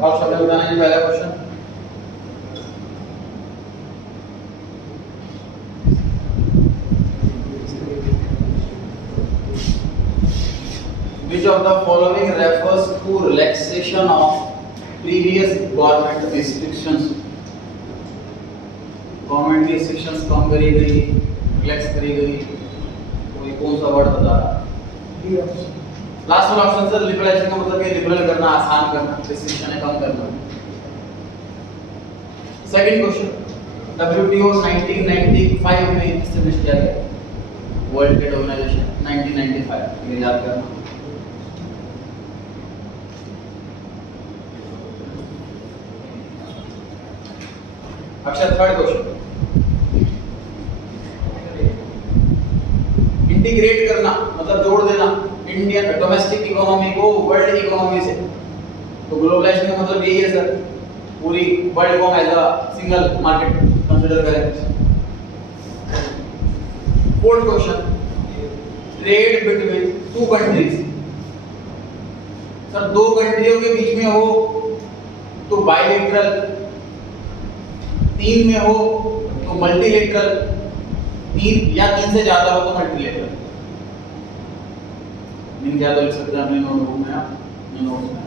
और शब्द बताना जी पहला question. Which of the following refers to relaxation of previous government restrictions? Government की रिस्ट्रिक्शंस कम करी गई, रिलैक्स करी गई, तो ये कौन सा वर्ड बता रहा है? लास्ट वाला ऑप्शन सर, लिबरलाइजेशन का मतलब ये लिबरल करना, आसान करना, रिस्ट्रिक्शन कम करना। सेकंड क्वेश्चन, WTO 1995 में एस्टैब्लिश किया गया, वर्ल्ड ट्रेड ऑर्गेनाइजेशन 1995, ये याद करना। अच्छा थर्ड क्वेश्चन, इंटीग्रेट करना मतलब जोड़ देना इंडियन डोमेस्टिक इकोनॉमी को वर्ल्ड इकोनॉमी से, तो ग्लोबलाइजेशन का मतलब यही है सर, पूरी वर्ल्ड को as a single market consider करें। Fourth question, trade between two countries, sir दो कंट्रियों के बीच में हो तो बायलैटरल, तीन में हो तो मल्टीलेटरल, तीन या तीन से ज्यादा हो तो मल्टीलेटरल। मीन क्या लिख सकते हैं अपने नोटबुक में, आप नोट्स में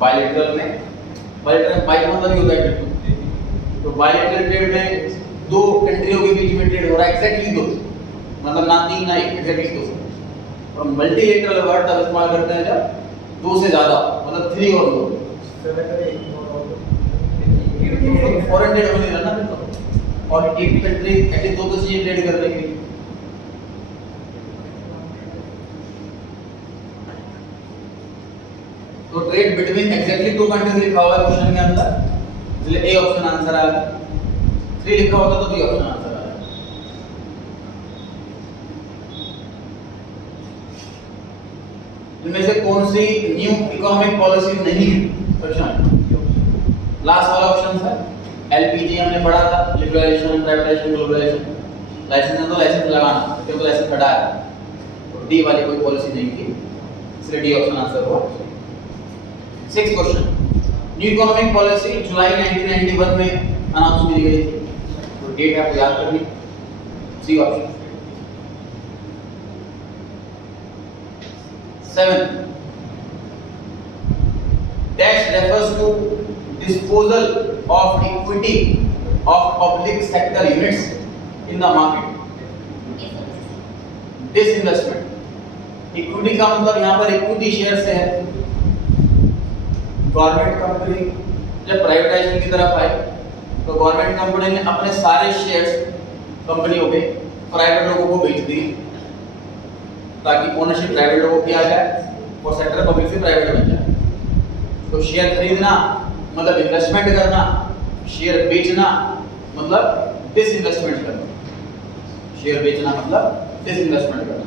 बायलैटरल में, बायलैटरल बाय मतलब ये होता है, तो बायलैटरल ट्रेड में दो कंट्रियों के बीच में ट्रेड हो रहा है एग्जैक्टली दो, मतलब ना तीन ना एक, एग्जैक्टली दो। और मल्टीलेटरल वर्ड तब इस्तेमाल करते हैं जब दो से ज्यादा, मतलब थ्री और दो। फॉरेन ट्रेड होने लगा ना तो, और एक कंट्री एटलीस्ट दो चीजें ट्रेड कर रही है। तो trade between exactly two countries लिखा हुआ है क्वेश्चन के अंदर, इसलिए ए ऑप्शन आंसर आ गया। 3 लिखा होता तो बी ऑप्शन आंसर आ गया। इनमें से कौन सी न्यू इकोनॉमिक पॉलिसी नहीं है? क्वेश्चन लास्ट वाला ऑप्शन था, एलपीजी हमने पढ़ा था, लिबरलाइजेशन, प्राइवेटाइजेशन, ग्लोबलाइजेशन। लाइसेंस तो लाइसेंस लगाना, क्योंकि लाइसेंस हटाया, तो डी वाली कोई पॉलिसी नहीं थी, इसलिए डी ऑप्शन आंसर हुआ। 6th question, new economic policy जुलाई 1991 में अनाउंस की गई थी, तो डेट आपको याद करनी, C option. 7 dash refers to disposal of equity of public sector units in the market, disinvestment। Equity का मतलब यहाँ पर इक्विटी शेयर से है। गवर्नमेंट कंपनी जब प्राइवेटाइजेशन की तरफ आई तो गवर्नमेंट कंपनी ने अपने सारे शेयर्स कंपनियों के प्राइवेट लोगों को बेच दिए, ताकि ओनरशिप प्राइवेट लोगों की आ जाए और सेक्टर पब्लिक से प्राइवेट बन जाए। तो शेयर खरीदना मतलब इन्वेस्टमेंट करना, शेयर बेचना मतलब डिसइन्वेस्टमेंट करना। शेयर बेचना मतलब डिसइन्वेस्टमेंट करना।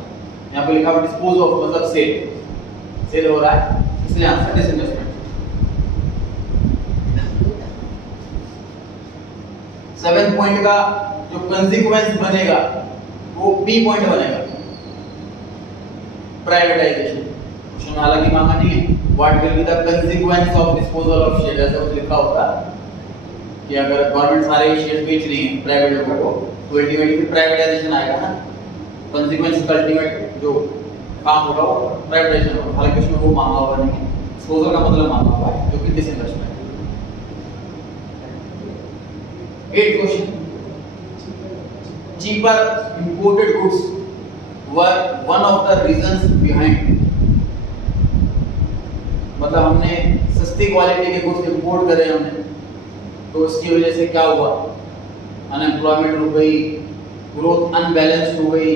यहाँ पे लिखा हुआ डिस्पोज ऑफ मतलब सेल हो रहा है, इसलिए आंसर डिसइन्वेस्टमेंट। 7 पॉइंट का जो कंसीक्वेंस बनेगा वो बी पॉइंट बनेगा, प्राइवेटाइजेशन। क्वेश्चन हालांकि मांगा नहीं है, what will be the consequence of disposal of share, ऐसा कुछ लिखा होगा कि अगर गवर्नमेंट सारे शेयर बेच रही है प्राइवेट लोगों को तो अल्टीमेटली प्राइवेटाइजेशन आएगा ना, कंसीक्वेंस अल्टीमेट जो काम होगा वो प्राइवेटाइजेशन होगा। हालांकि उसमें वो मांगा हुआ नहीं है, डिस्पोजल का मतलब मांगा हुआ है जो कि disinvestment. 8th question, cheaper imported goods were one of the reasons behind, मतलब हमने सस्ती क्वालिटी के गुड्स इंपोर्ट करे हमने, तो इसकी वजह से क्या हुआ, अनएम्प्लॉयमेंट हो गई, ग्रोथ अनबैलेंस्ड हो गई,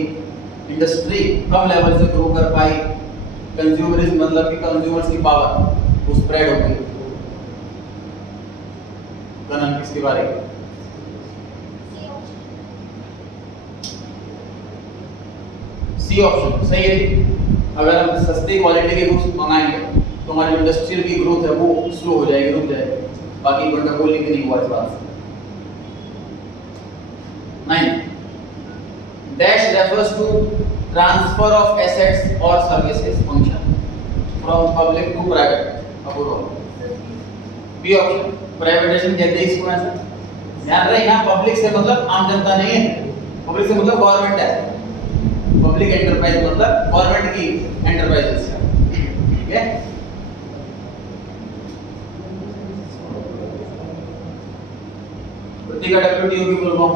इंडस्ट्री कम लेवल से ग्रो कर पाई, कंज्यूमरिज्म मतलब कि कंज्यूमर्स की पावर वो स्प्रेड हो गई। कनन किसके बारे में? सी ऑप्शन सही है जी। अगर हम सस्ती क्वालिटी के गुड्स मंगाएंगे तो हमारी इंडस्ट्रियल की ग्रोथ है वो स्लो हो जाएगी, रुक जाएगी। बाकी बंदा कोई लिंक नहीं हुआ इस बात से। 9 dash refers to transfer of assets or services function from public to private। अब बोलो बी ऑप्शन प्राइवेटाइजेशन कहते हैं इसको ऐसा। ध्यान रहे यहाँ पब्लिक से मतलब आम जनता नहीं है, पब्लिक से मतलब गवर्नमेंट है। पब्लिक एंटरप्राइज मतलब गवर्नमेंट की एंटरप्राइजेस है, ठीक है। का डब्ल्यूटीओ की full form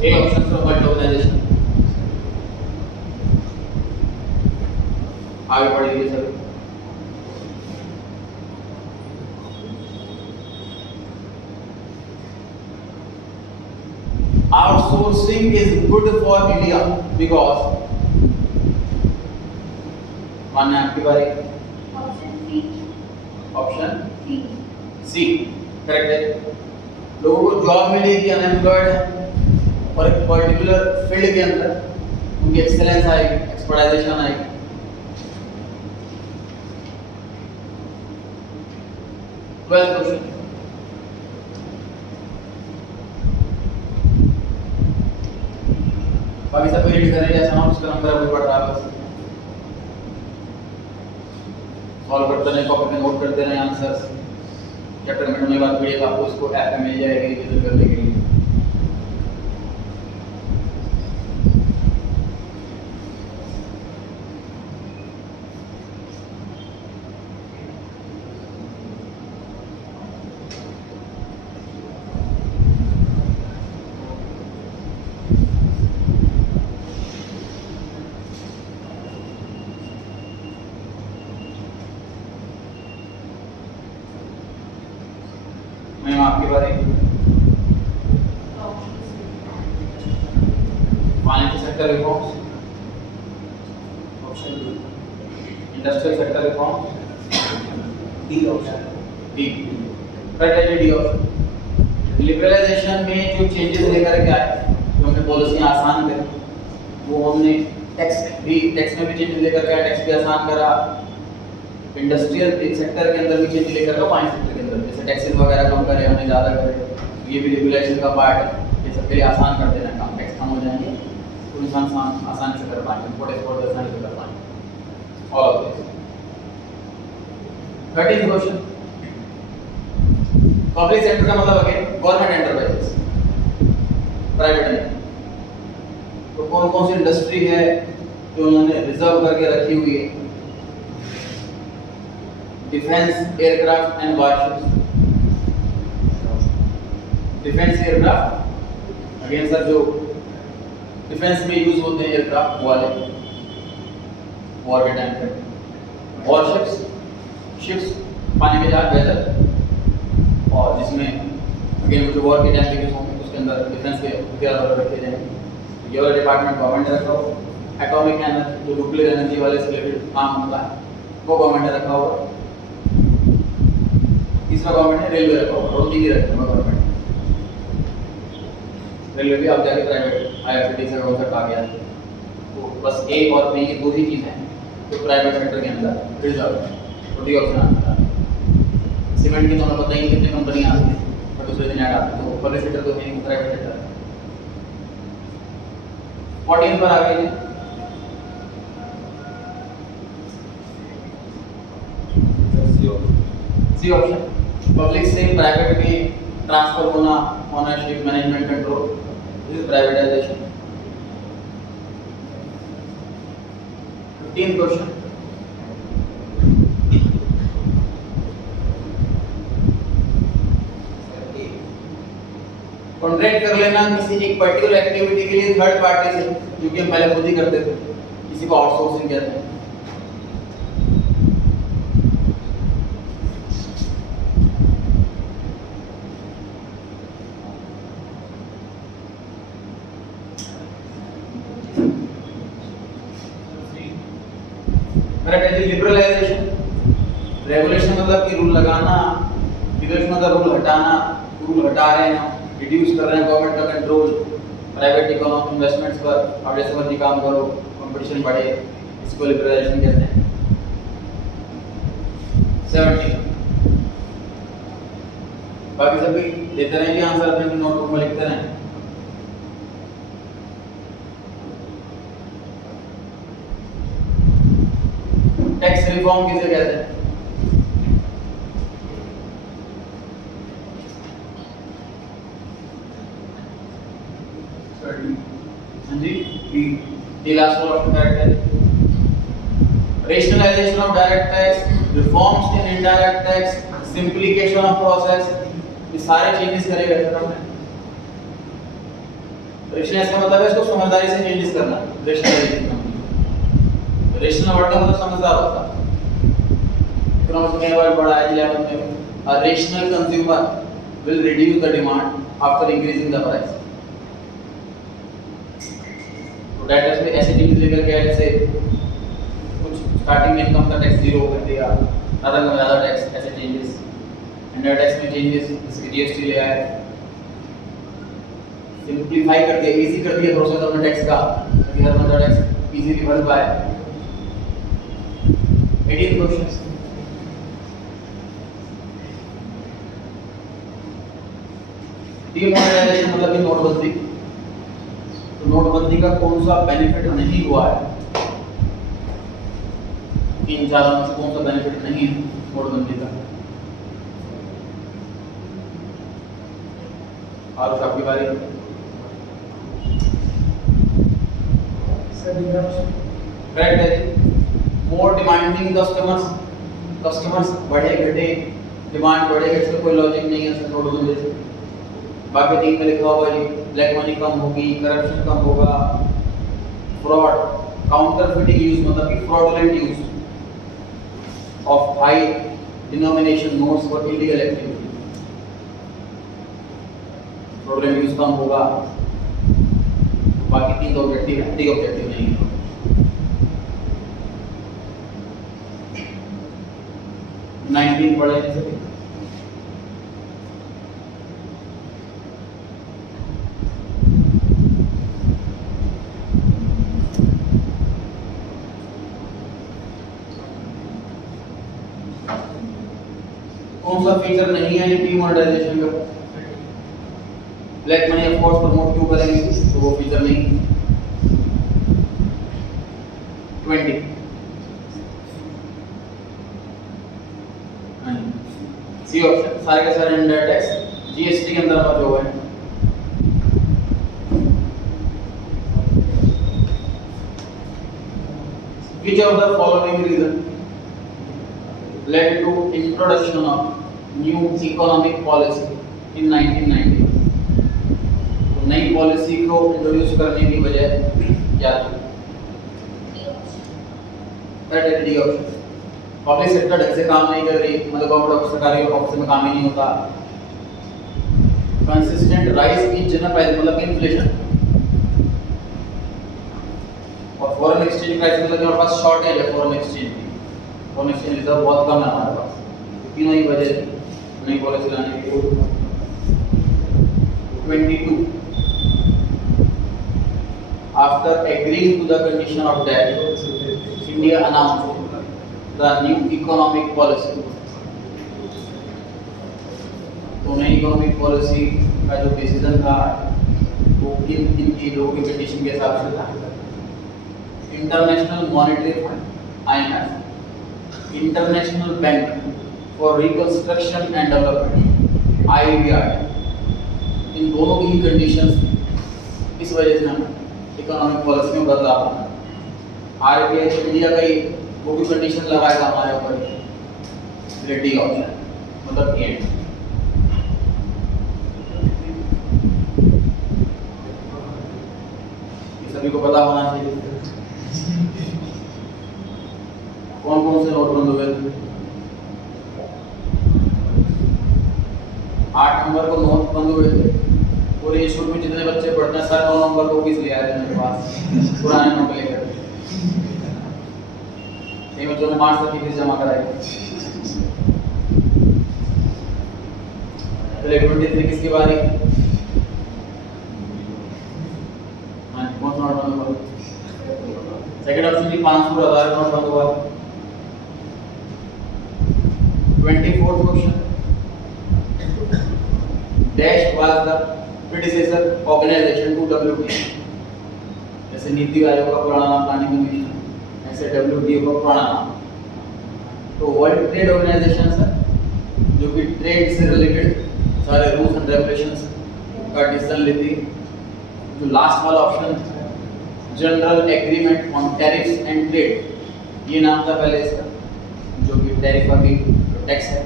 A option from world organization. आगे पढ़िए sir. Outsourcing is good for India because, मानना है आपकी बारी। ऑप्शन सी करेक्ट है। लोगों को जॉब मिलेगी, अनएम्प्लॉयड है और एक पर्टिकुलर फील्ड के अंदर उनकी एक्सेलेंस आएगी, एक्सपर्टाइजेशन आएगी। ट्वेल्थ क्वेश्चन, बाकी सब रीड करें जैसा ना उसका नंबर अभी बढ़ रहा है, बस सॉल्व करते रहे, कॉपी में नोट करते रहे आंसर्स। चैप्टर में होने के बाद पीडीएफ आपको इसको ऐप में मिल जाएगी रिवीजन करने के लिए। आपकी बारी। Financial sector reforms, option D. Industrial sector reforms, D option, D correct है। D option. लिबरलाइजेशन में जो चेंजेस लेकर के आए, जो हमने पॉलिसी आसान करी, वो हमने टैक्स में भी चेंजेस लेकर के आए, टैक्स भी आसान करा। इंडस्ट्रियल सेक्टर के अंदर भी चेंज लेकर के फाइनेंस सेक्टर के अंदर, जैसे टैक्सेस वगैरह कम करें, हमने ज़्यादा करे, ये भी रेगुलेशन का पार्ट है। ये सबके लिए आसान कर देना काम, टैक्स कम हो जाएंगे तो इंसान आसानी से कर पाएंगे, इंपोर्ट एक्सपोर्ट आसानी से कर पाएंगे। All of this. 13th question, public sector का मतलब अगेन गवर्नमेंट एंटरप्राइजेस, प्राइवेट नहीं। तो कौन कौन सी इंडस्ट्री है जो उन्होंने रिजर्व करके रखी हुई है? Defence aircraft and warships. Defence aircraft again sir जो डिफेंस में यूज होते हैं एयरक्राफ्ट वाले, वॉर के टाइम पे। वॉरशिप्स पानी में जहाज वेसल, और जिसमें अगेन जो वॉर के टाइम पे यूज होंगे उसके अंदर डिफेंस के हथियार वगैरह रखे जाएंगे। ये वाला डिपार्टमेंट गवर्नमेंट ने रखा हुआ। एटॉमिक एनर्जी जो न्यूक्लियर एनर्जी वाले से रिलेटेड काम होता है वो गवर्नमेंट ने रखा हुआ। तीसरा गवर्नमेंट ने रेलवे रखा हुआ, रोड नहीं रखा हुआ गवर्नमेंट। रेलवे भी आप जाके प्राइवेट आईआरसीटी से कॉन्सेप्ट आ गया, तो बस ए और बी ये दो ही चीज़ हैं जो प्राइवेट सेक्टर के अंदर रिजर्व है। तो डी ऑप्शन आता है। सीमेंट की तो हमें पता ही कितनी कंपनियां आती हैं, पर दूसरे दिन ऐड आती है, तो पब्लिक सेक्टर तो है, प्राइवेट सेक्टर है। 14 पर आ गए हैं। सी ऑप्शन, पब्लिक से प्राइवेट में ट्रांसफर होना, ownership, management, control, this is privatisation. 15th question, contract कर लेना किसी एक पर्टिकुलर एक्टिविटी के लिए थर्ड पार्टी से, जो कि हम पहले खुद ही करते थे, किसी को आउटसोर्सिंग कहते हैं। लिबरलाइजेशन, रेगुलेशन मतलब कि रूल लगाना, लिबरेशन मतलब रूल हटाना, रूल हटा रहे हैं, रिड्यूस कर रहे हैं गवर्नमेंट का कंट्रोल प्राइवेट इकोनॉमी इन्वेस्टमेंट्स पर, आप जैसे मर्जी काम करो, कंपटीशन बढ़े, इसको लिबरलाइजेशन कहते हैं। 17 बाकी सभी देते रहें कि आंसर अपने नोटबुक में लिखते रहें। टैक्स रिफॉर्म किसे कहते हैं? The last one option correct है. Rationalization of direct tax, reforms in indirect tax, simplification of process, ये सारे चेंजेस करेगा इसमें हमने. रेशनलाइज का मतलब है इसको समझदारी से चेंजेस करना. रेशनल वर्ड का मतलब समझदार होता है. इकोनॉमिक्स में वर्ड पढ़ा है 11th में. A rational consumer will reduce the demand after increasing the price. तो डेट में ऐसे चेंजेस लेकर के आए जैसे कुछ स्टार्टिंग में इनकम का टैक्स 0 कर दिया, ज्यादा का ज्यादा टैक्स, ऐसे चेंजेस. इंडिया टैक्स में चेंजेस जैसे जीएसटी ले आए, सिंपलीफाई कर दिया, इजी कर दिया प्रोसेस अपने टैक्स का ताकि हर बंदा टैक्स इजीली भर पाए. 18 क्वेश्चंस. डीमोनेटाइजेशन मतलब कि नोटबंदी. तो नोटबंदी का कौन सा बेनिफिट नहीं हुआ है? 3-4 में से कौन सा बेनिफिट नहीं है नोटबंदी का? और आपकी बारी. करेक्ट है. मोर डिमांडिंग कस्टमर्स बढ़े घटे, डिमांड बढ़ेगा, इसका कोई लॉजिक नहीं है सर नोटबंदी से. बाकी 3 में लिखा हुआ है ब्लैक मनी कम होगी, करप्शन कम होगा, फ्रॉड, काउंटरफिटिंग यूज मतलब कि fraudulent use of high denomination notes for illegal activity. Fraudulent use कम होगा. बाकी 3 तो ऑब्जेक्टिव है, 3 ऑब्जेक्टिव नहीं है. पढ़े जैसे कौन सा फीचर नहीं है डीमोनेटाइजेशन का? Black money of course promote क्यों करेंगे, तो वो फीचर नहीं. 20 सी ऑप्शन सारे के सारे इंडायरेक्ट टैक्स जीएसटी के अंदर बचे हुए हैं. Which of the following reason led to introduction of new economic policy in 1990? तो नई पॉलिसी को इंट्रोड्यूस करने की वजह क्या थी? D option. पब्लिक सेक्टर ढंग से काम नहीं कर रही, मतलब गवर्नमेंट सरकारी ऑफिस में काम ही नहीं होता. Consistent rise in general price मतलब इन्फ्लेशन, और फॉरेन एक्सचेंज क्राइसिस मतलब हमारे पास शॉर्टेज है फॉरेन एक्सचेंज की. फॉरेन एक्सचेंज रिजर्व बहुत कम है हमारे पास. तीनों ही वजह नई पॉलिसी लाने की. 22 after agreeing to the condition of that, India announced the new economic policy. तो नई इकोनॉमिक पॉलिसी का जो डिसीजन था वो किन लोगों की कंडीशन के हिसाब से था? International monetary fund IMF, international bank for reconstruction and development IBRD, इन दोनों की ही कंडीशंस इस वजह से हम इकोनॉमिक पॉलिसी में बदलाव आना. RBI इंडिया का ही वो भी कंडीशन लगाएगा हमारे ऊपर. डी ऑप्शन मतलब एंड. ये सभी को पता होना चाहिए कौन कौन से नोट बंद हुए थे. 8 नंबर को नोट बंद हुए थे. पूरे स्कूल में जितने बच्चे पढ़ते हैं सर 9 नंबर को किस ले आए थे मेरे पास पुराने नोट लेकर. ये बच्चों ने 5 तक की फीस जमा कराई. चलिए 23 किसकी बारी? हाँ कौन सा नोट बंद हुआ? सेकंड ऑप्शन जी 500 1000 नोट बंद हुआ. 24th question. Dash was the predecessor organization to WTO. जैसे नीति आयोग का पुराना नाम प्लानिंग कमीशन, ऐसे WTO का पुराना नाम. तो वर्ल्ड ट्रेड ऑर्गेनाइजेशन है जो कि ट्रेड से रिलेटेड सारे रूल्स एंड रेगुलेशंस का डिसीजन लेती है. जो लास्ट वाला option general agreement on tariffs and trade, ये नाम था पहले इसका, जो कि टैरिफ अभी टैक्स है,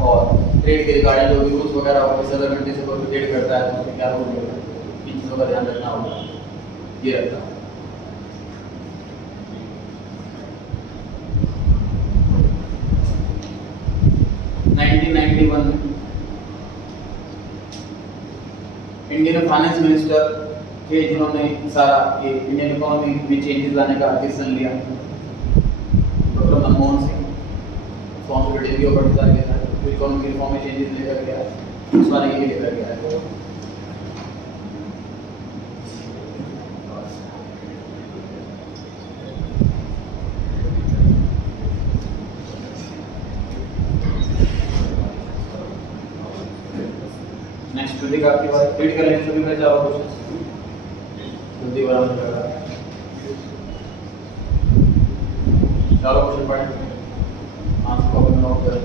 और ट्रेड के रिगार्डिंग जो भी रूल्स वगैरह हो, किसी अदर कंट्री से कोई ट्रेड करता है तो उसमें क्या रूल होगा, इन चीज़ों का ध्यान रखना होगा, ये रखता है। इंडियन फाइनेंस मिनिस्टर थे जिन्होंने सारा ये इंडियन इकोनॉमी में चेंजेस लाने का डिसीजन लिया, doctor Manmohan Singh, form of degree of बटसर के साथ इकोनॉमिक रिफॉर्म में चेंजेस लेकर गया, उस वाले ये लेकर गया है। नेक्स्ट टॉपिक आपके पास रीड कर लेंगे सभी का चारों क्वेश्चन बुद्धि बराबर कर चारों क्वेश्चन पढ़ें, आंसर को अपने नोट करें।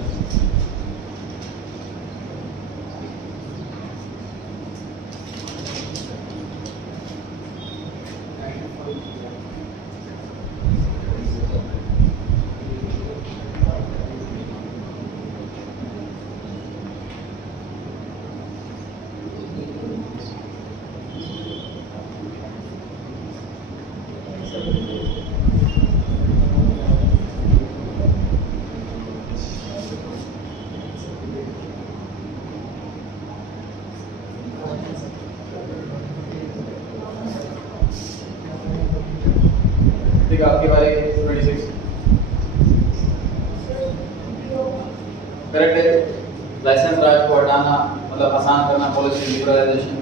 आपके बारे 26 करेक्ट है। लाइसेंस राज को हटाना मतलब आसान करना, पॉलिसी लिबरलाइजेशन।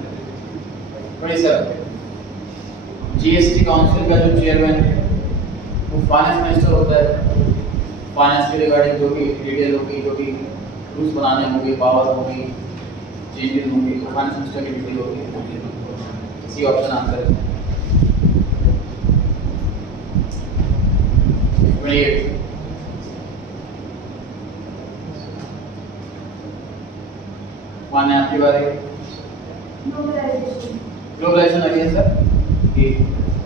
27 जीएसटी काउंसिल का जो चेयरमैन है वो फाइनेंस मिनिस्टर होता है। फाइनेंस के रिगार्डिंग जो भी डिटेल होगी, जो भी रूल्स बनाने होंगे, पावर होगी, चेंजेस होंगे, तो फाइनेंस मिनिस्टर की ड्यूटी होगी। इसी ऑप्शन आंसर है। 28 माने आपकी बारी। ग्लोबलाइजेशन अगेन सर कि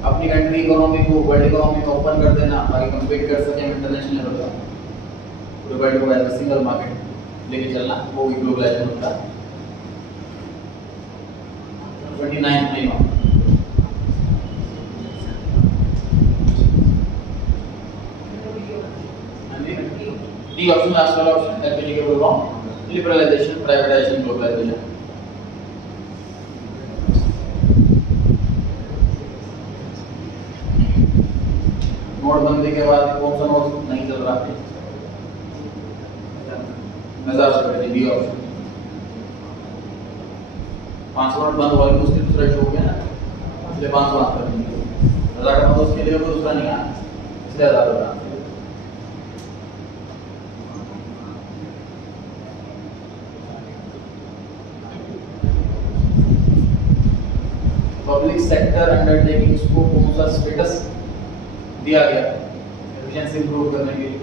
अपनी कंट्री इकोनॉमी को वर्ल्ड इकोनॉमी को ओपन कर देना, आगे कम्पीट कर सके इंटरनेशनल लेवल पर, पूरे वर्ल्ड को एज सिंगल मार्केट लेके चलना, वो भी ग्लोबलाइजेशन होता है। 29 महीना डी ऑप्शन लास्ट वाला option applicable wrong, liberalization, privatization, globalization. नोटबंदी के बाद कौन सा नोट नहीं चल रहा है? नजर से डी ऑप्शन। 500 नोट बंद हुआ, उसके दूसरा जो हो गया ना, इसलिए 500 आंसर नहीं है। 1000 का बंद उसके लिए कोई दूसरा नहीं आया, इसलिए 1000 हो रहा है। पब्लिक सेक्टर अंडरटेकिंग्स को कौन सा स्टेटस दिया गया एफिशिएंसी इंप्रूव करने के लिए?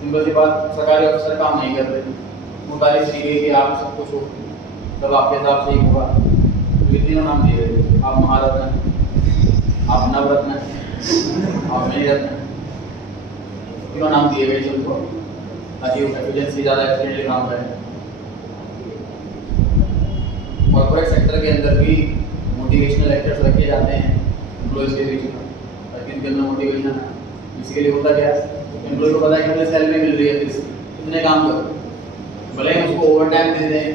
सिंपल सी बात, सरकारी अफसर काम नहीं कर रहे, मुतालिब दी गई कि आप सब कुछ हो, तब आपके हिसाब से ही होगा। तो ये तीनों नाम दिए गए, आप महारत्न, आप नवरत्न, आप मणिरत्न, तीनों नाम दिए गए सबको, ताकि एफिशिएंसी ज़्यादा एफिशिएंटली काम करें। कॉर्पोरेट सेक्टर के अंदर भी मोटिवेशनल लेक्चर्स रखे जाते हैं एम्प्लॉयज़ के बीच में, ताकि इनके अंदर मोटिवेशन है। बेसिकली होता क्या है, एम्प्लॉय को पता है कि मुझे सैलरी मिल रही है, फिर कितने काम करो, भले ही उसको ओवर टाइम दे दें,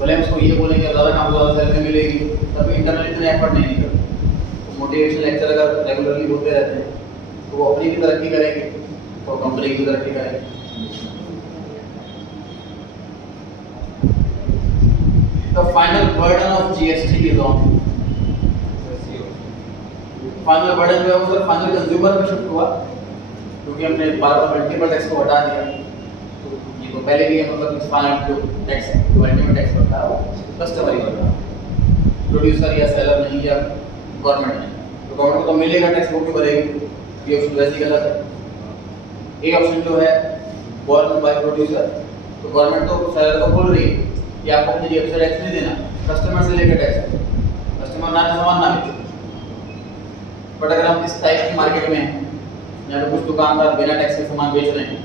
भले उसको ये बोलें कि ज़्यादा काम ज़्यादा सैलरी मिलेगी, तब इंटरनली इतना एफर्ट नहीं करते। तो मोटिवेशनल लेक्चर अगर रेगुलरली होते रहते हैं तो वो अपनी भी तरक्की करेंगे और कंपनी की भी तरक्की करेंगे। The final burden of GST is on। Final burden जो है वो सर फाइनल कंज्यूमर में शिफ्ट हुआ, क्योंकि हमने बार-बार मल्टीपल टैक्स को हटा दिया। तो ये तो पहले भी है, मतलब इस फाइनल जो टैक्स है, जो अल्टीमेट टैक्स बनता है वो कस्टमर ही बनता है, प्रोड्यूसर या सेलर नहीं, या गवर्नमेंट नहीं। तो गवर्नमेंट को तो मिलेगा टैक्स, वो क्यों भरेगी? ये ऑप्शन वैसे ही गलत है। एक ऑप्शन जो है बोर्न बाय प्रोड्यूसर, तो गवर्नमेंट तो सेलर को बोल रही है कि आपको अपनी जेब से टैक्स नहीं देना, कस्टमर से लेकर टैक्स, कस्टमर ना सामान ना बेचे। बट अगर हम इस टाइप की मार्केट में हैं जहाँ पे कुछ दुकानदार बिना टैक्स के सामान बेच रहे हैं,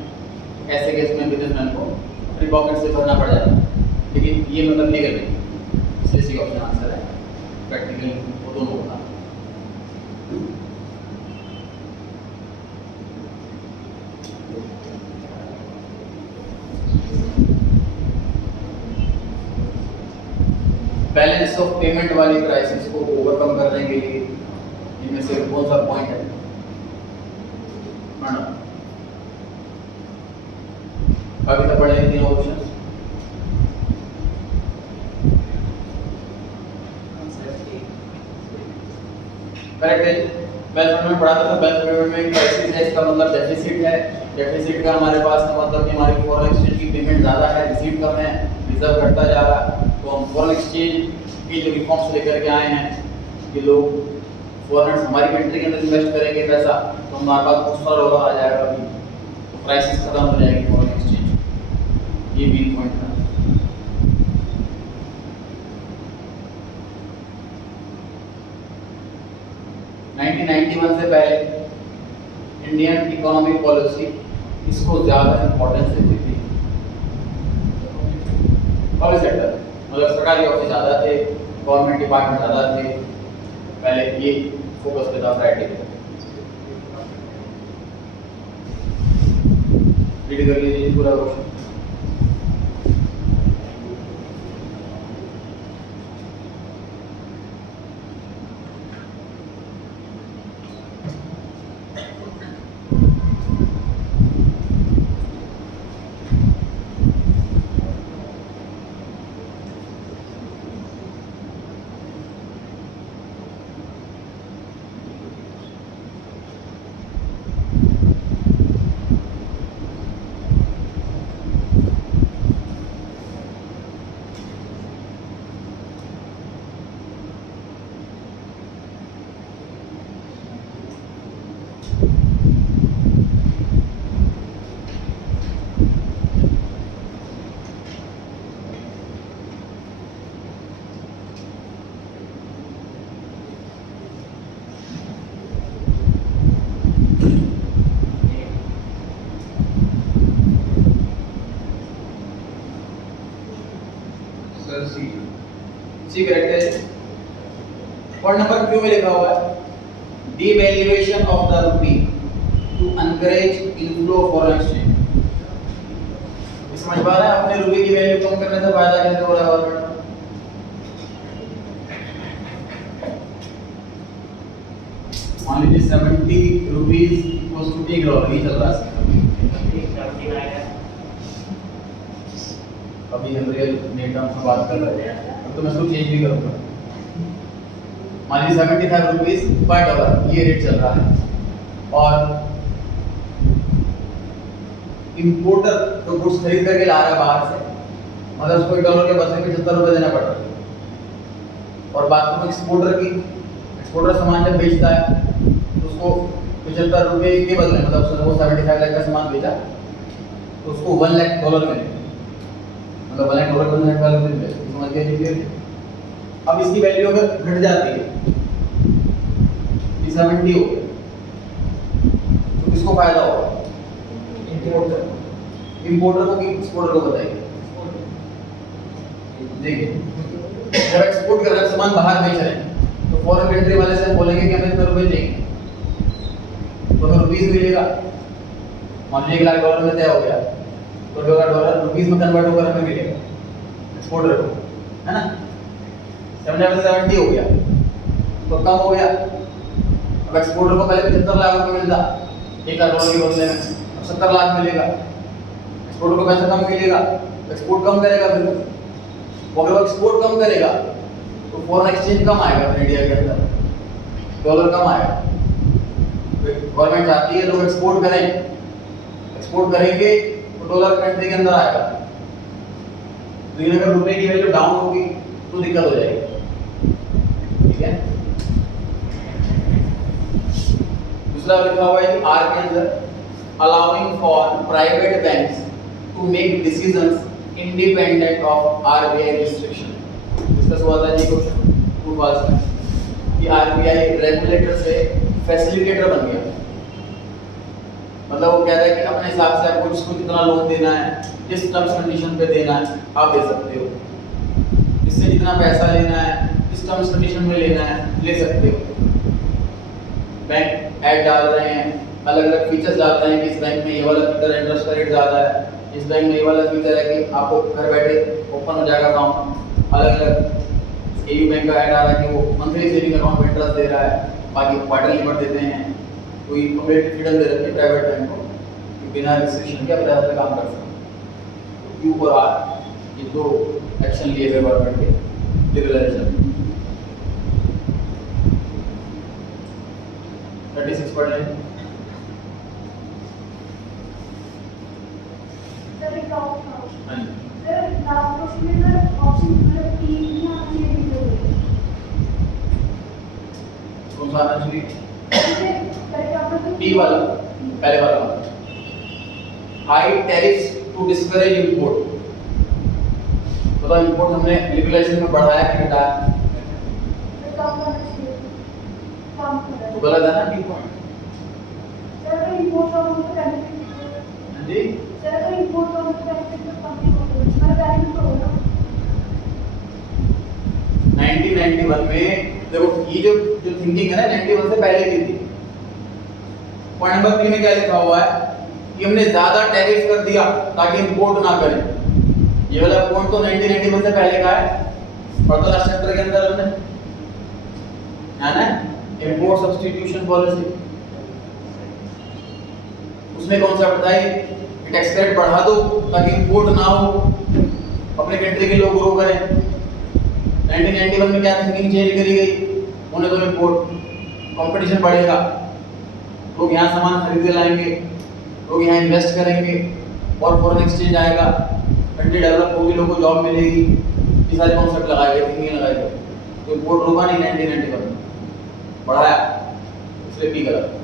ऐसे केस में बिजनेसमैन को अपनी पॉकेट से भरना पड़ जाता है, लेकिन ये मतलब लीगल नहीं, इसलिए सी ऑप्शन आंसर है। प्रैक्टिकली वो दोनों होता है। बैलेंस ऑफ पेमेंट वाली क्राइसिस को ओवरकम करने के लिए इनमें से कौन सा पॉइंट है? मैडम अभी तक पढ़े तीनों ऑप्शन करेक्ट है। वेल्थ मैनेजमेंट पढ़ाता था, वेल्थ मैनेजमेंट में क्राइसिस है, इसका मतलब डेफिसिट है। डेफिसिट का हमारे पास का मतलब कि हमारी फॉरेन एक्सचेंज की पेमेंट ज़्यादा है, रिसीव कम है, रिजर्व घटता जा रहा है। तो हम फॉरेन एक्सचेंज की जो रिफॉर्म्स लेकर के आए हैं कि लोग फॉरेनर्स हमारी कंट्री के अंदर इन्वेस्ट करेंगे पैसा, तो हमारे पास बहुत सारा डॉलर आ जाएगा अभी, तो क्राइसिस खत्म हो जाएगी फॉरेन एक्सचेंज। ये मेन पॉइंट था। से पहले इंडियन इकोनॉमिक पॉलिसी इसको ज्यादा इंपॉर्टेंस देती थी। पब्लिक सेक्टर मतलब सरकारी ऑफिस ज्यादा थे, गवर्नमेंट डिपार्टमेंट ज्यादा थे, पहले ये फोकस पे था प्रायोरिटी पे। रीड कर लीजिए पूरा क्वेश्चन। सी करेक्ट है। पॉइंट नंबर क्यू में लिखा हुआ है devaluation of the rupee to encourage inflow foreign exchange. समझ पा रहे हैं? अपने रूपी की वैल्यू कम करने से फायदा कैसे हो रहा है गवर्नमेंट? मान लीजिए 70 रुपीज इक्वल्स टू $1 ही चल रहा है अभी हम रियल नेट टर्म्स में बात कर रहे हैं, अब तो मैं इसको चेंज भी करूंगा। मान लीजिए 75 रुपीज पर $1 ये रेट चल रहा है, और इंपोर्टर तो गुड्स खरीद करके ला रहा है बाहर से, मतलब उसको $1 के बदले ₹75 देना पड़ रहा है। और बात करूं एक्सपोर्टर की, एक्सपोर्टर सामान जब बेचता है तो उसको ₹75 के बदले, मतलब उसने वो 75 लाख का सामान बेचा तो उसको $1 लाख मिलेगा, मतलब $1 लाख $1 मिलेगा। समझ गए? अब इसकी वैल्यू अगर घट जाती है, 70 हो गया, तो किसको फायदा होगा? इंपोर्टर को कि एक्सपोर्टर को? बताइए। देखिए जब एक्सपोर्ट कर रहे हैं, सामान बाहर बेच रहे हैं, तो फॉरेन कंट्री वाले से बोलेंगे कि हमें इतने रुपए चाहिए, तो हमें रुपीज मिलेगा। मान लीजिए $1 लाख में तय हो गया, तो $1 रुपीज में कन्वर्ट होकर हमें मिलेगा एक्सपोर्टर को, है ना? 70 हो गया तो कम हो गया। अब एक्सपोर्टर को पहले 75 लाख रुपए मिलता $1 के बदले में, अब 70 लाख मिलेगा। एक्सपोर्टर को पैसा कम मिलेगा, एक्सपोर्ट कम करेगा, फिर वो अगर एक्सपोर्ट कम करेगा तो फॉरेन एक्सचेंज कम आएगा इंडिया के अंदर, डॉलर कम आएगा। गवर्नमेंट चाहती है लोग एक्सपोर्ट करें, एक्सपोर्ट करेंगे तो डॉलर कंट्री के अंदर आएगा। लेकिन अगर रुपए की वैल्यू डाउन होगी तो दिक्कत हो जाएगी। ठीक है, दूसरा लिखा हुआ है कि आर के अंदर allowing for private banks to make decisions independent of RBI restriction. Discuss हुआ था जी क्वेश्चन, ट्रू फॉल्स है कि आरबीआई रेगुलेटर से फैसिलिटेटर बन गया। मतलब वो कह रहा है कि अपने हिसाब से आपको जिसको कितना लोन देना है, किस टर्म्स कंडीशन पे देना है, आप दे सकते हो। इससे जितना पैसा लेना है, किस टर्म्स कंडीशन में लेना है, ले सकते हो। बैंक ऐड डाल रहे हैं, अलग अलग फीचर्स डाल रहे हैं कि इस बैंक में ये वाला फीचर इंटरेस्ट का रेट ज़्यादा है, इस बैंक में ये वाला फीचर है कि आपको घर बैठे ओपन हो जाएगा अकाउंट। अलग अलग एयू बैंक का ऐड आ रहा है कि वो मंथली सेविंग अकाउंट में इंटरेस्ट दे रहा है, बाकी क्वार्टरली लिमिट देते हैं। कोई कंप्लीट फ्रीडम दे रखी है प्राइवेट बैंक को कि बिना रिस्ट्रिक्शन के अपने अपने काम कर सकते। यू और आर ये दो एक्शन लिए हुए गवर्नमेंट के लिबरलाइजेशन। 36 पढ़ लें। सर एक ऑप्शन हाँ जी सर लास्ट क्वेश्चन में सर ऑप्शन मतलब 3 या 6 दिए हुए कौन सा आना चाहिए? बी वाला पहले वाला high tariffs to discourage import. मतलब इंपोर्ट हमने लिबरलाइजेशन में बढ़ाया कि घटाया? तो गलत है ना बी पॉइंट। सर तो इंपोर्ट का मतलब बेनिफिट हां जी सर तो इंपोर्ट का मतलब बेनिफिट तो कंपनी को मतलब बेनिफिट तो होगा। 1991 में देखो ये जो थिंकिंग है ना 91 से पहले की थी। पॉइंट नंबर 3 में क्या लिखा हुआ है कि हमने ज्यादा टैरिफ कर दिया ताकि इंपोर्ट ना करें। ये वाला पॉइंट तो 1991 से पहले का है और तो लास्ट चैप्टर के अंदर हमने है ना इंपोर्ट सब्स्टिट्यूशन पॉलिसी। उसमें कॉन्सेप्ट था ये कि टैक्स रेट बढ़ा दो ताकि इंपोर्ट ना हो, अपने कंट्री के लोग ग्रो करें। 1991 में क्या थिंकिंग चेंज करी गई, होने तो इंपोर्ट कंपटीशन बढ़ेगा, लोग यहाँ सामान खरीद के लाएंगे, लोग यहाँ इन्वेस्ट करेंगे और फॉरेन एक्सचेंज आएगा, कंट्री डेवलप होगी, लोगों को जॉब मिलेगी। ये सारे कॉन्सेप्ट लगाए गए, थिंकिंग लगाए गए। तो इंपोर्ट रुका नहीं 1991 में, बढ़ाया, इसलिए पी गलत।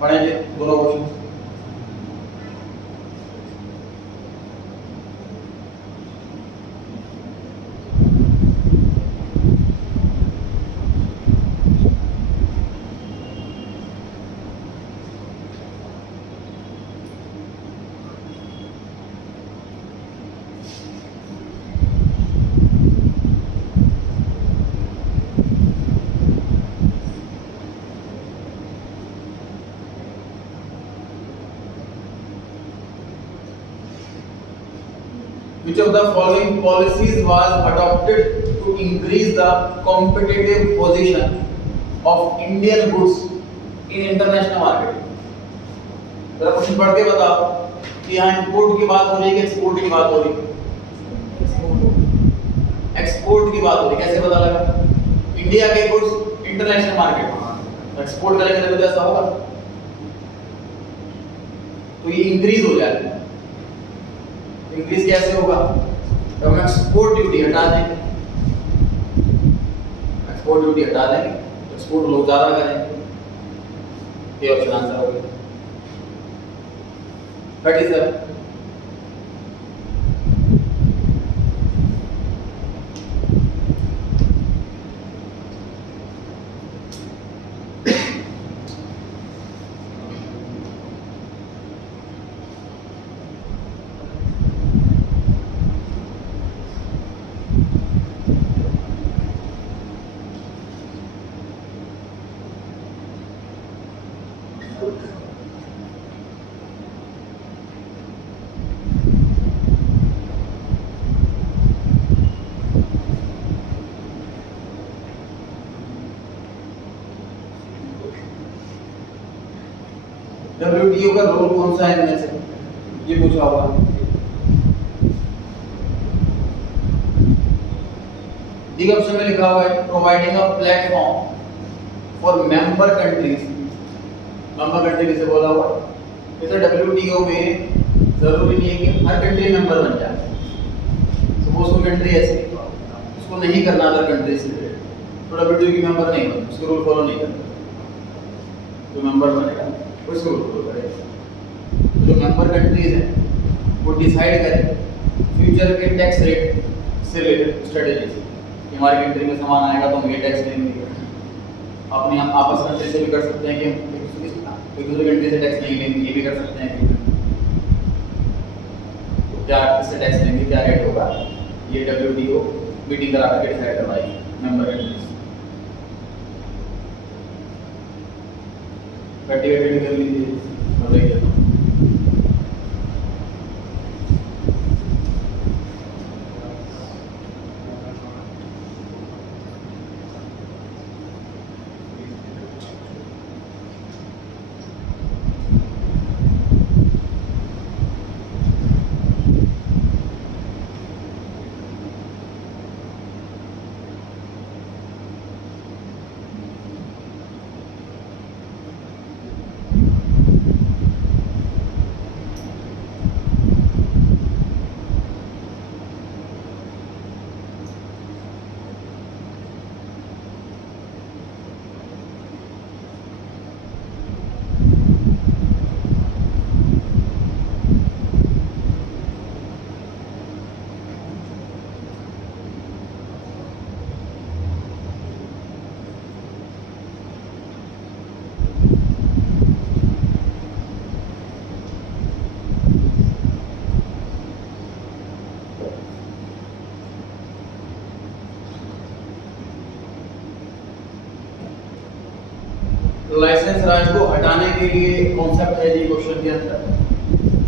पढ़ेंगे दोनों question. Which of the following policies was adopted to increase the competitive position of Indian goods in international market? जरा क्वेश्चन पढ़ के बताओ कि यहाँ इंपोर्ट की बात हो रही है कि एक्सपोर्ट की बात हो रही है? एक्सपोर्ट की बात हो रही है। कैसे पता लगा? इंडिया के गुड्स इंटरनेशनल मार्केट एक्सपोर्ट करेंगे तो ऐसा होगा, तो ये इंक्रीज हो जाएगा। इंक्रीज कैसे होगा? तो हम एक्सपोर्ट ड्यूटी हटा देंगे, एक्सपोर्ट ड्यूटी हटा देंगे, एक्सपोर्ट लोग ज्यादा करेंगे। ये ऑप्शन आंसर हो गया। 37 WTO का रोल कौन सा है इनमें से? ये पूछा होगा। डी ऑप्शन में लिखा हुआ है providing a platform for member countries. Member country किसे बोला हुआ? जैसे WTO में जरूरी नहीं है कि हर कंट्री मेंबर बन जाए। सपोज कोई कंट्री ऐसी उसको नहीं करना अदर कंट्री से तो WTO की मेंबर नहीं बने, उसके रूल फॉलो नहीं करना। जो मेंबर बनेगा उसको रूल फॉलो करेगा। जो मेंबर कंट्रीज हैं वो डिसाइड करें फ्यूचर के टैक्स रेट से रिलेटेड स्ट्रेटेजीज कि हमारी कंट्री में सामान आएगा तो हम ये टैक्स लेंगे। अपने आपस कंट्री से भी कर सकते हैं कि एक दूसरे कंट्री से टैक्स नहीं लेंगे, ये भी कर सकते हैं तो क्या इससे टैक्स लेंगे, क्या रेट होगा, ये WTO मीटिंग करा करके डिसाइड करवाएगी मेंबर कंट्रीज। कटिवेटेड कर लीजिए और देख लेता हूँ। लाइसेंस राज को हटाने के लिए कॉन्सेप्ट है जी क्वेश्चन के अंदर।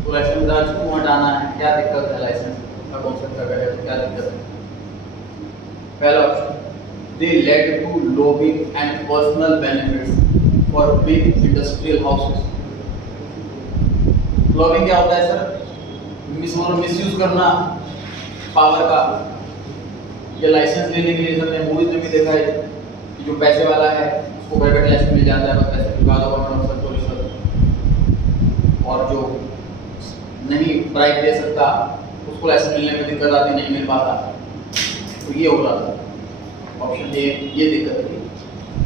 तो लाइसेंस राज को हटाना है, क्या दिक्कत है लाइसेंस का कॉन्सेप्ट अगर है तो क्या दिक्कत है? पहला option, they led to lobbying and personal benefits for big industrial houses. Lobbying क्या होता है सर? मिसयूज करना पावर का। ये लाइसेंस लेने के लिए हमने मूवीज में भी देखा है कि जो पैसे वाला है उसको प्राइवेट लाइसेंस मिल जाता है, बस पैसे के बाद गवर्नमेंट अफसर को रिश्वत, और जो नहीं प्राइवेट दे सकता उसको लाइसेंस मिलने में दिक्कत आती, नहीं मिल पाता। तो ये हो रहा था ऑप्शन ए, ये दिक्कत थी,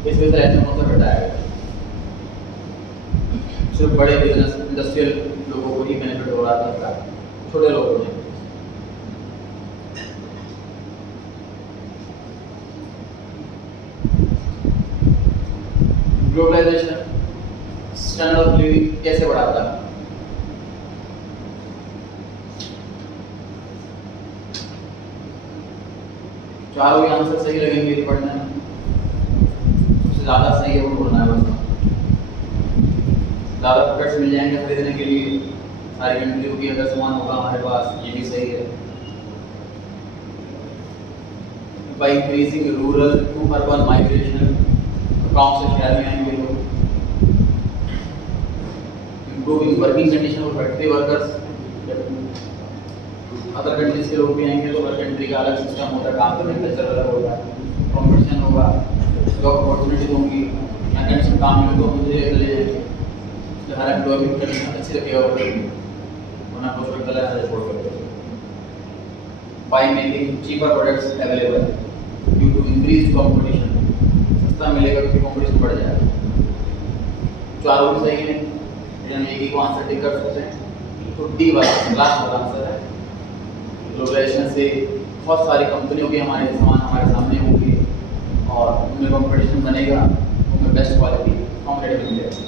इस वजह से लाइसेंस मतलब हटाया गया। सिर्फ बड़े बिजनेस इंडस्ट्रियल लोगों को ही बेनिफिट हो रहा था इसका, छोटे लोगों को नहीं। ग्लोबलाइजेशन स्टैंडर्ड ऑफ लिविंग कैसे बढ़ाता है? चारों ही आंसर सही लगेंगे पढ़ने में, सबसे ज्यादा सही है वो बोलना है बस। ज्यादा प्रोडक्ट्स मिल जाएंगे खरीदने के लिए, सारी कंट्रियों की अगर सामान होगा हमारे पास, ये भी सही है। By increasing rural to urban migration, गांव से शहर में आएंगे लोग। Improving working condition for factory workers, other countries के लोग भी आएंगे तो हर कंट्री का अलग सिस्टम होता है, काम करने का कल्चर अलग होगा, कॉम्पिटिशन होगा, जॉब अपॉर्चुनिटीज होंगी, या कंडीशन काम में तो मुझे चले जाएंगे, तो हर एम्प्लॉयमेंट कंडीशन अच्छी रखेगा वो, वरना कुछ वक्त चला जाए छोड़ कर। By making cheaper products available due to increased competition, सस्ता मिलेगा क्योंकि कंपटीशन बढ़ जाएगा। चारों भी सही है, हम एक ही को आंसर टिक कर सकते हैं। तो डी वाला लास्ट वाला आंसर है। ग्लोबलाइजेशन से बहुत सारी कंपनियों के हमारे सामान हमारे सामने होंगे और उनमें कंपटीशन बनेगा, उनमें बेस्ट क्वालिटी कॉम्पिटिटिव मिलेगा।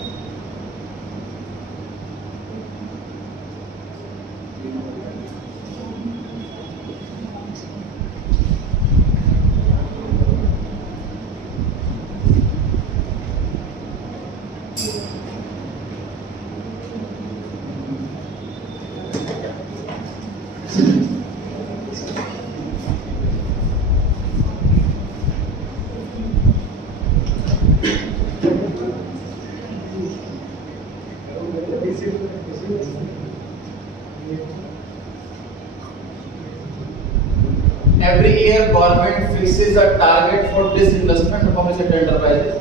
Every year government fixes a target for disinvestment of public sector enterprises.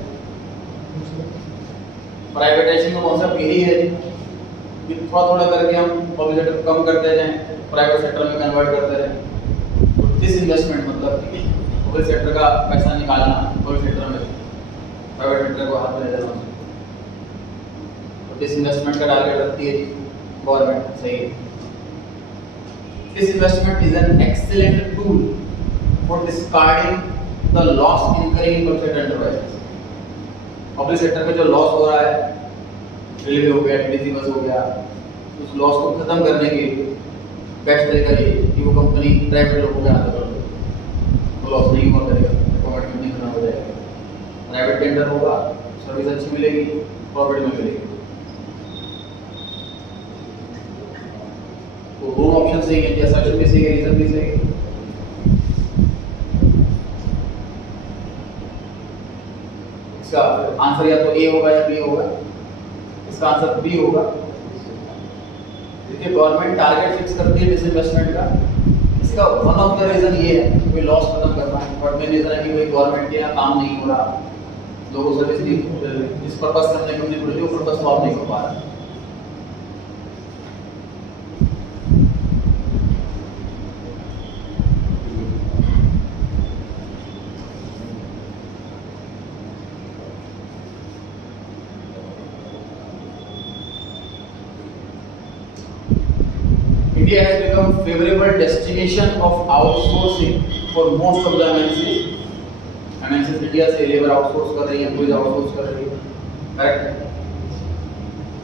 Privatisation का कॉन्सेप्ट यही है कि थोड़ा थोड़ा करके हम पब्लिक सेक्टर को कम करते जाएं, प्राइवेट सेक्टर में कन्वर्ट करते रहें। तो डिसइन्वेस्टमेंट मतलब कि पब्लिक सेक्टर का पैसा निकालना पब्लिक सेक्टर में, प्राइवेट सेक्टर को हाथ में ले देना। तो डिसइन्वेस्टमेंट का टारगेट रखती है गवर्नमेंट, सही है। This investment is an excellent tool for discarding the loss incurring in public sector enterprises. Public sector में जो लॉस हो रहा है, रेलवे हो गया, टीडीसी बस हो गया, उस लॉस को खत्म करने के लिए बेस्ट तरीका ये कि वो कंपनी प्राइवेट लोगों के हाथ में कर दो, तो लॉस नहीं हुआ करेगा, गवर्नमेंट नहीं खत्म हो जाएगा, प्राइवेट टेंडर होगा, सर्विस अच्छी मिलेगी, प्रॉफिट में मिलेगी। तो वो ऑप्शन सही है, या सर्विस भी सही है, रीजन भी सही है। इसका आंसर या तो ए होगा या बी होगा। इसका आंसर बी होगा। देखिए गवर्नमेंट टारगेट फिक्स करती है डिसइन्वेस्टमेंट का, इसका वन ऑफ द रीजन ये है कि लॉस खत्म करना है, बट मेन रीजन है कि भाई गवर्नमेंट के यहाँ काम नहीं हो रहा, लोगों सर्विस नहीं, जिस पर्पस से हमने कंपनी खोली वो पर्पस सॉल्व नहीं हो पा रहा। India has become favorable destination of outsourcing for most of the MNCs. MNCs India से लेबर आउटसोर्स कर रही है, एम्प्लॉइज आउटसोर्स कर रही है, correct?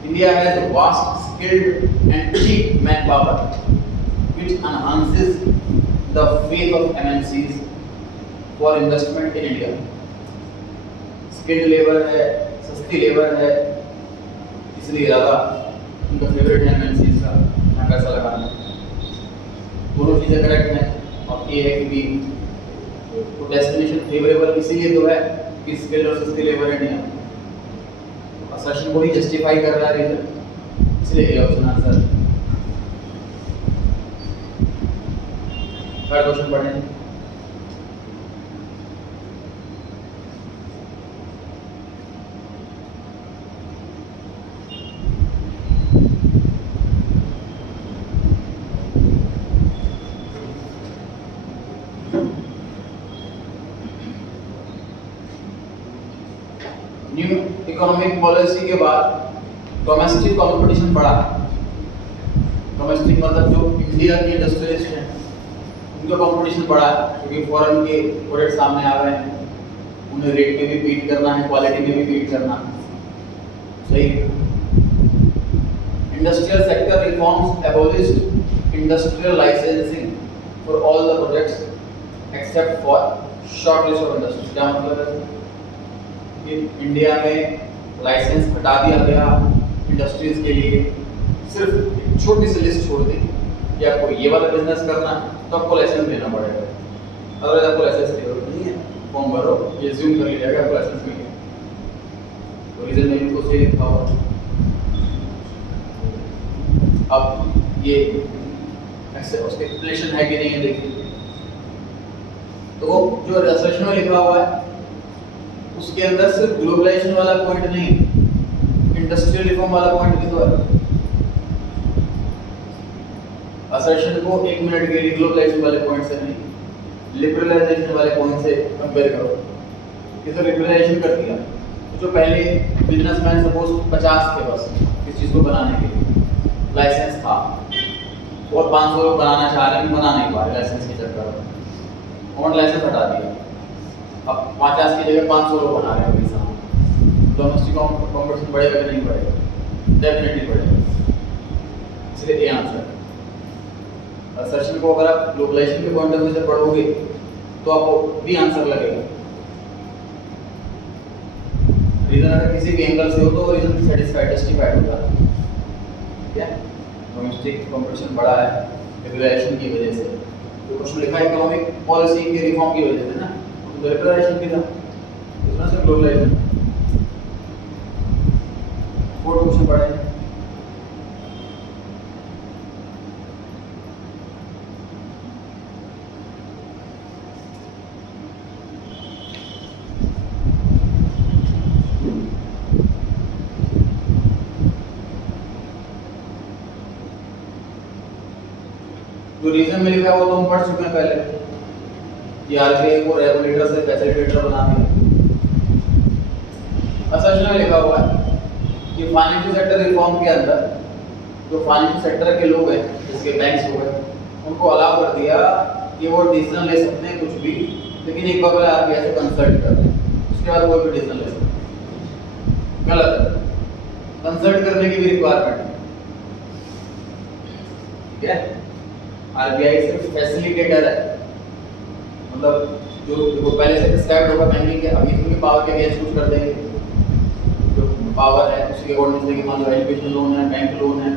India has vast skilled and cheap manpower, which enhances the faith of MNCs for investment in India. Skilled labour है, सस्ती labour है, इसलिए ज़्यादा उनका फेवरेट है MNCs का पैसा लगाना। दोनों चीज़ें करेक्ट हैं और ये है कि भी तो डेस्टिनेशन फेवरेबल इसीलिए तो है कि स्किल्ड और सस्ती लेबर इंडिया, असर्शन को ही जस्टिफाई कर रहा है रीजन, इसलिए ये ऑप्शन आंसर। थर्ड क्वेश्चन पढ़ें। न्यू इकोनॉमिक पॉलिसी के बाद डोमेस्टिक कंपटीशन बढ़ा। डोमेस्टिक मतलब जो इंडिया के इंडस्ट्रियलिस्ट हैं उनका कंपटीशन बढ़ा है, क्योंकि फॉरेन के प्रोडक्ट सामने आ रहे हैं, उन्हें रेट में भी बीट करना है, क्वालिटी में भी बीट करना है। सही है। Industrial sector reforms एबोलिश्ड industrial licensing for all the products except for short list of industries. क्या मतलब है कि इंडिया में लाइसेंस हटा दिया गया इंडस्ट्रीज के लिए, सिर्फ एक छोटी सी लिस्ट छोड़ दी कि आपको ये वाला बिजनेस करना है तो आपको लाइसेंस लेना पड़ेगा, अदरवाइज आपको लाइसेंस की जरूरत नहीं है, फॉर्म भरो, ये ज़ूम कर लिया जाएगा, आपको लाइसेंस मिल गया। तो रीजन में इनको सही लिखा हुआ। अब ये ऐसे उसके एक्सप्लेनेशन है कि नहीं है देखिए। तो जो रिसर्च में लिखा हुआ है उसके अंदर सिर्फ ग्लोबलाइजेशन वाला पॉइंट नहीं, इंडस्ट्रियल रिफॉर्म वाला पॉइंट भी तो है। असर्शन को एक मिनट के लिए ग्लोबलाइजेशन वाले पॉइंट से नहीं, लिबरलाइजेशन वाले पॉइंट से कंपेयर करो। किसी लिबरलाइजेशन कर दिया तो जो पहले बिजनेसमैन सपोज 50 थे बस किस चीज़ को बनाने के लिए, लाइसेंस था और 500 लोग बनाना चाह रहे हैं, बना नहीं पा रहे लाइसेंस के चक्कर में, और लाइसेंस हटा दिया। अब 50 की जगह 500 लोग बना रहे हैं अभी सामने, डोमेस्टिक कॉम्पिटिशन बढ़ेगा कि नहीं बढ़ेगा? डेफिनेटली बढ़ेगा। इसलिए ये आंसर। असर्शन को अगर आप ग्लोबलाइजेशन के पॉइंट ऑफ व्यू से पढ़ोगे तो आपको भी आंसर लगेगा। रीजन अगर किसी भी एंगल से हो तो रीजन सेटिस्फाइड जस्टिफाइड होगा। ठीक है, डोमेस्टिक कॉम्पिटिशन बढ़ा है लिबरलाइजेशन की वजह से, तो क्वेश्चन लिखा है इकोनॉमिक पॉलिसी के रिफॉर्म की वजह से ना, तो लिबरलाइजेशन की था, इसमें से ग्लोबलाइजेशन। फोर्थ क्वेश्चन पढ़ें। जो रीजन में लिखा है वो तो हम पढ़ चुके हैं पहले कि आरबीआई को रेगुलेटर से फैसिलिटेटर बना दिया। असर्शन में लिखा हुआ है कि फाइनेंशियल सेक्टर रिफॉर्म के अंदर जो फाइनेंशियल सेक्टर के लोग हैं जिसके बैंक्स हो गए उनको अलाउ कर दिया कि वो डिसीजन ले सकते हैं कुछ भी, लेकिन एक बार पहले आरबीआई से कंसल्ट कर लें, उसके बाद कोई भी डिसीजन ले सकते हैं। गलत है, कंसल्ट करने की भी रिक्वायरमेंट है, ठीक है। आरबीआई सिर्फ फैसिलिटेटर है, मतलब जो पहले से प्रिस्क्राइब्ड होगा बैंकिंग के, अभी उनके पावर के अगेंस्ट कुछ कर देंगे, जो पावर है उसके अकॉर्डिंग से कि मान लो एजुकेशन लोन है, बैंक लोन है,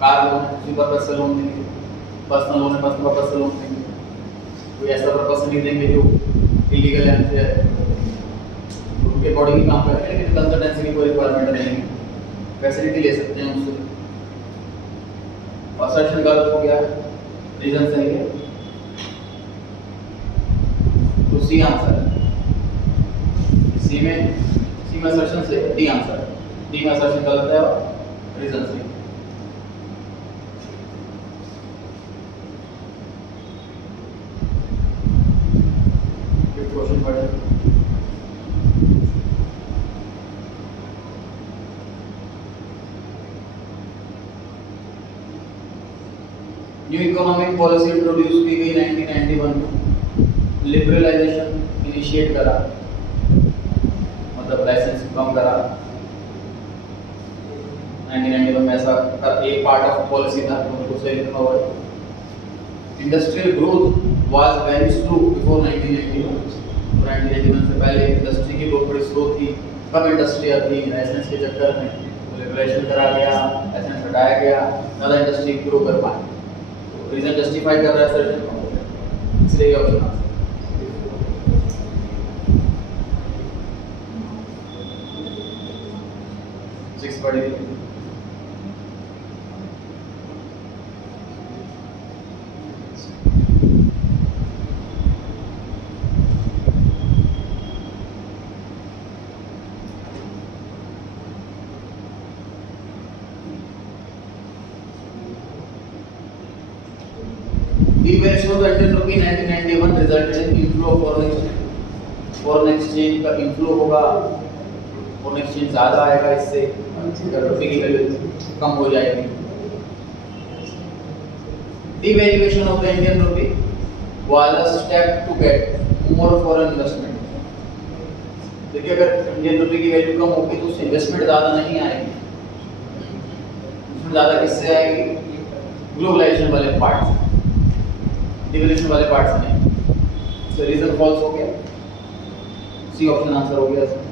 कार लोन है, उसी पर्पज से लोन देंगे, पर्सनल लोन है, पर्सनल पर्पज से लोन देंगे, कोई ऐसा पर्पज से नहीं देंगे जो इलीगल है, उनके अकॉर्डिंग ही काम करेंगे, लेकिन कंसल्टेंसी की कोई रिक्वायरमेंट नहीं है, फैसिलिटी ले सकते हैं उससे। असर्शन गलत हो गया, रीजन सही है, तो सी आंसर है। सी में असर्शन से डी आंसर है, डी में असर्शन गलत है और रीजन सही। क्वेश्चन पढ़े, न्यू इकोनॉमिक पॉलिसी इंट्रोड्यूस की गई 1991 में, लिबरलाइजेशन इनिशिएट करा, मतलब लाइसेंस कम करा 1991 में, ऐसा एक पार्ट ऑफ पॉलिसी था, उनको सही लिखा हुआ है। Industrial growth was very slow before 1991, 1991 से पहले इंडस्ट्री की ग्रोथ बड़ी स्लो थी, कम इंडस्ट्रियाँ थी, लाइसेंस के चक्कर में लिबरलाइजेशन करा गया, लाइसेंस हटाया गया, ज़्यादा इंडस्ट्री ग्रो कर पाए, रीजन जस्टिफाई कर रहा है सर, इसलिए ऑप्शन आंसर। सिक्स पढ़ी, devaluation of the Indian rupee 1991 resulted in inflow of foreign exchange, foreign exchange का inflow होगा, foreign exchange ज़्यादा आएगा, इससे रुपये की वैल्यू कम हो जाएगी। Devaluation of the Indian rupee was a step to get more foreign investment। देखिए अगर इंडियन रुपये की वैल्यू कम होगी तो उससे इन्वेस्टमेंट ज़्यादा नहीं आएगी, ज़्यादा किससे आएगी, ग्लोबलाइजेशन वाले पार्ट से, डिवैल्यूएशन वाले पार्ट से नहीं। सो रीजन फॉल्स हो गया, सी ऑप्शन आंसर हो गया इसमें।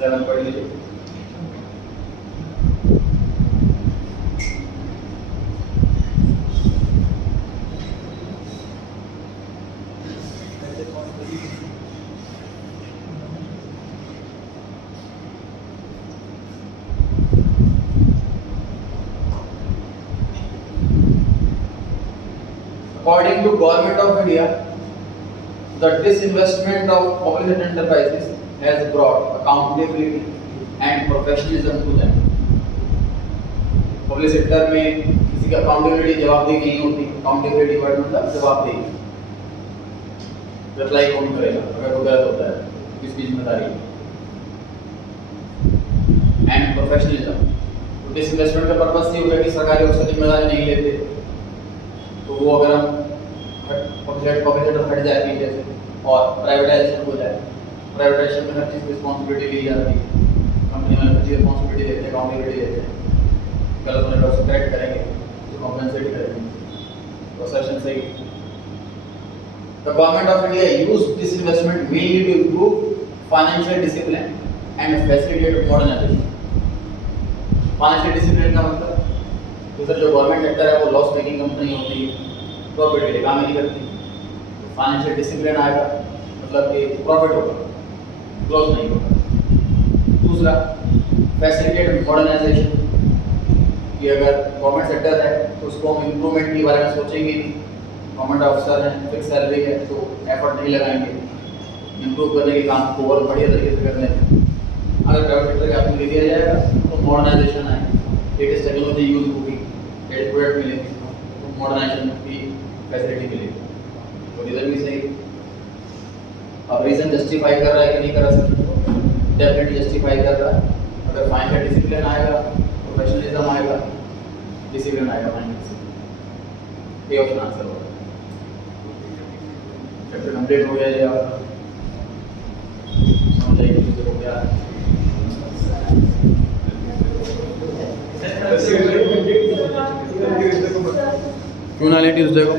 7 पढ़ लीजिए। According to Government of India, the disinvestment of public enterprises has brought accountability and professionalism to them। Public sector में किसी की अकाउंटेबिलिटी जवाबदेही नहीं होती, अकाउंटेबिलिटी वर्ड मतलब जवाबदेही, रिप्लाई कौन करेगा अगर वो गलत होता है, किसकी जिम्मेदारी, एंड प्रोफेशनलिज्म। तो डिसइन्वेस्टमेंट का पर्पस ये हो गया कि सरकारी उससे जिम्मेदारी नहीं लेते, तो वो अगर हम पब्लिक सेक्टर हट जाए पीछे से और प्राइवेटाइजेशन हो जाए, प्राइवेटाइजेशन में हर चीज़ की रिस्पॉन्सिबिलिटी ली जाती है, कंपनी वाले हर चीज़ रिस्पॉन्सिबिलिटी लेते हैं, अकाउंटेबिलिटी लेते हैं, गलत होने पर उसे करेक्ट करेंगे, तो कॉम्पेंसेट करेंगे, तो सेशन सही। The government of India used this investment mainly to improve financial discipline and facilitate modernization। Financial discipline का मतलब दूसरा जो गवर्नमेंट सेक्टर है वो लॉस मेकिंग कंपनी होती है, प्रॉफिट के लिए काम नहीं करती, फाइनेंशियल डिसिप्लिन आएगा मतलब कि प्रॉफिट होगा, लॉस नहीं होगा। दूसरा फैसिलिटेट मॉडर्नाइजेशन, कि अगर गवर्नमेंट सेक्टर है तो उसको हम इम्प्रूवमेंट के बारे में सोचेंगे नहीं, गवर्नमेंट ऑफिसर हैं, फिक्स सैलरी है तो एफर्ट नहीं लगाएंगे इम्प्रूव करने के काम को और बढ़िया तरीके से करने में। अगर प्राइवेट सेक्टर के आपको ले दिया जाएगा तो मॉडर्नाइजेशन आएगी, लेटेस्ट टेक्नोलॉजी यूज होगी, एडुकेट मिलेगी, तो मॉडर्नाइजेशन की फैसिलिटी मिलेगी, तो रीजन भी सही। अब रीजन जस्टिफाई कर रहा है कि नहीं कर रहा है, डेफिनेटली जस्टिफाई कर रहा है। अगर फाइनेंशियल डिसिप्लिन आएगा, प्रोफेशनलिज्म आएगा, डिसीजन आएगा फाइनल से, ये ऑप्शन आंसर होगा। चैप्टर कंप्लीट हो गया ये आपका, समझ आइए तो हो गया। क्यों ना लेटी उस जगह